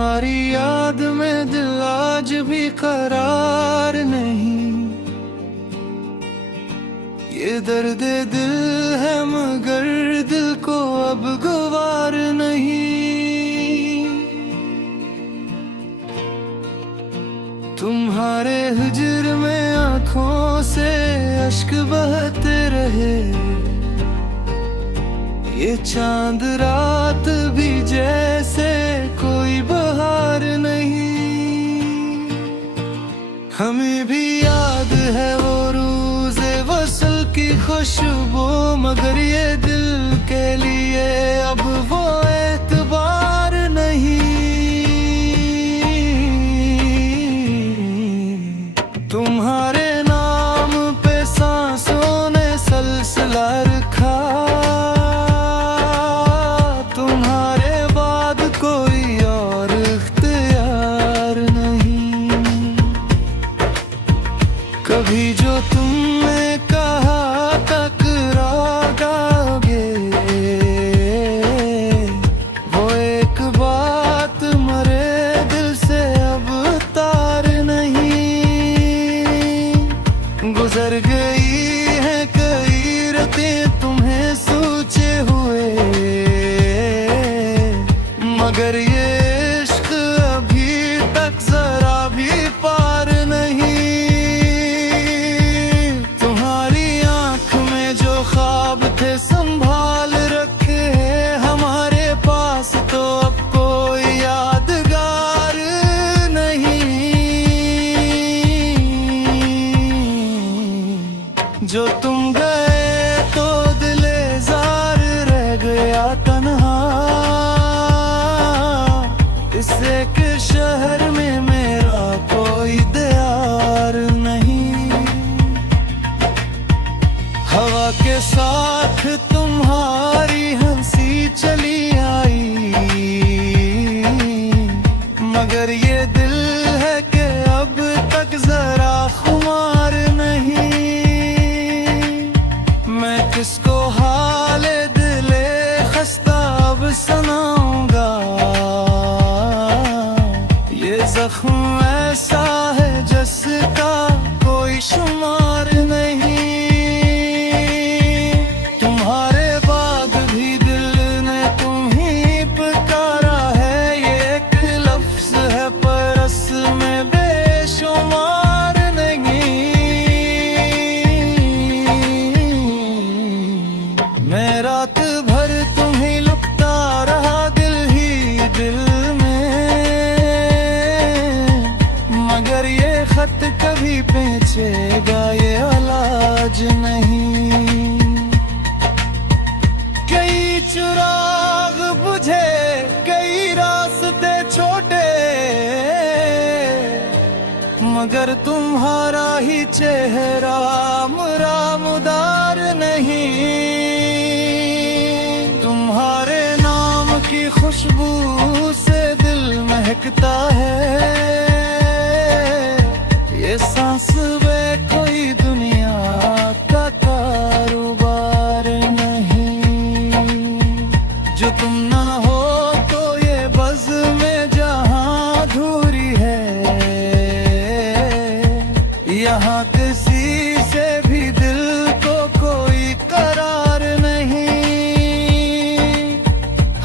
तुम्हारी याद में दिल आज भी करार नहीं। ये दर्द दिल है मगर दिल को अब गवार नहीं। तुम्हारे हिजर में आँखों से अश्क बहते रहे। ये चांद रात भी जैसे कोई बहार नहीं। हमें भी याद है वो रोज़े वसल की खुशबू, मगर ये दिल के लिए अब वो एतबार नहीं। तुम्हारे नाम पे सांसों ने सलसला रखा। तुम्हारे बाद कोई और इख्तियार नहीं। कभी जो तुमने कहा टकराओगे, वो एक बात मरे दिल से अब तार नहीं। गुजर गई है कई रातें तुम्हें सोचे हुए, मगर ये इश्क अभी तक जरा भी पार नहीं। तुम्हारी आंख में जो ख्वाब थे संभाल रखे हमारे पास, तो अब कोई यादगार नहीं। जो तुम गए तो दिले जार रह गया तन्हा। इस एक शहर में मेरा कोई दियार नहीं। हवा के साथ तुम्हारी हंसी चली आई, मगर ये दिल है कि अब तक जरा खुमार नहीं। मैं किसको हाले दिले खस्ता अब सुनाऊंगा। ये जख्म ऐसा है जिसका कोई शुमार नहीं। तुम्हारे बाद भी दिल ने तुम ही पुकारा है। ये एक लफ्ज है पर असल में बेशुमार नहीं। मैं रात भर तुम्हें लुकता रहा दिल ही दिल में, मगर ये खत कभी पहुंचेगा ये इलाज नहीं। कई चिराग बुझे कई रास्ते छोटे, मगर तुम्हारा ही चेहरा मुरामुदार नहीं। तुम्हारे नाम की खुशबू से दिल महकता है। ये सांस में कोई दुनिया का कारोबार नहीं। जो तुम ना हो तो ये बज़ में जहां अधूरी है। यहाँ किसी से भी दिल को कोई करार नहीं।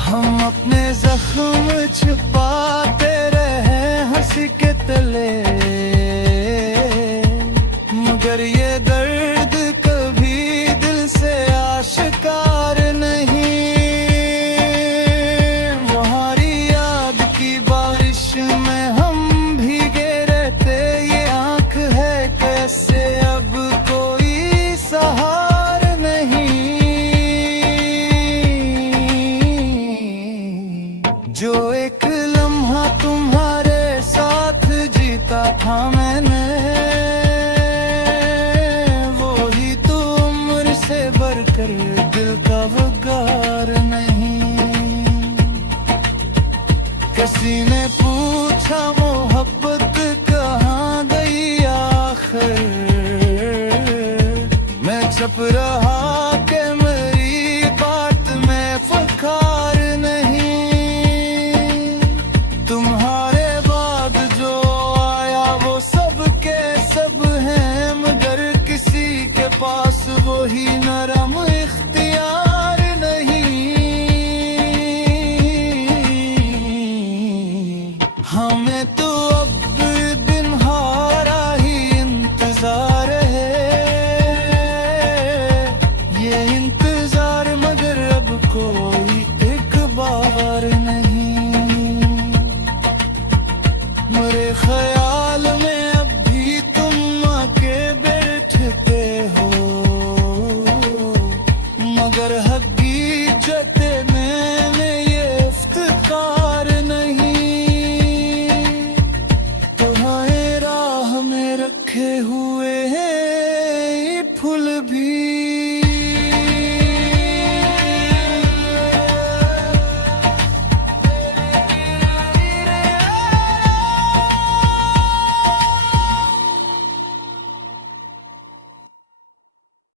हम अपने जख्म छुपाते रहे हंसी के तले, मगर ये दर्द कभी दिल से आशिकार नहीं। तुम्हारी याद की बारिश में हम भीगे रहते। ये आंख है कैसे अब कोई सहार नहीं। जो एक लम्हा तुम्हारे साथ जीता था मैंने, वो ही तो उम्र से बढ़कर दिल का वगार नहीं। किसी ने पूछा मोहब्बत कहाँ गई आखिर, मैं चुप रहा कि मेरी बात में फखार नहीं। तुम्हारा कोई नरम इख्तियार नहीं। हमें तो अब दिन हारा ही इंतजार है, ये इंतजार मगर अब कोई इकबार नहीं। मेरे ख्याल में अब भी तुम आके बैठते हो, मगर हकीकत में ये इफ्तिकार नहीं। तुम्हारे राह में रखे हुए हैं ये फूल भी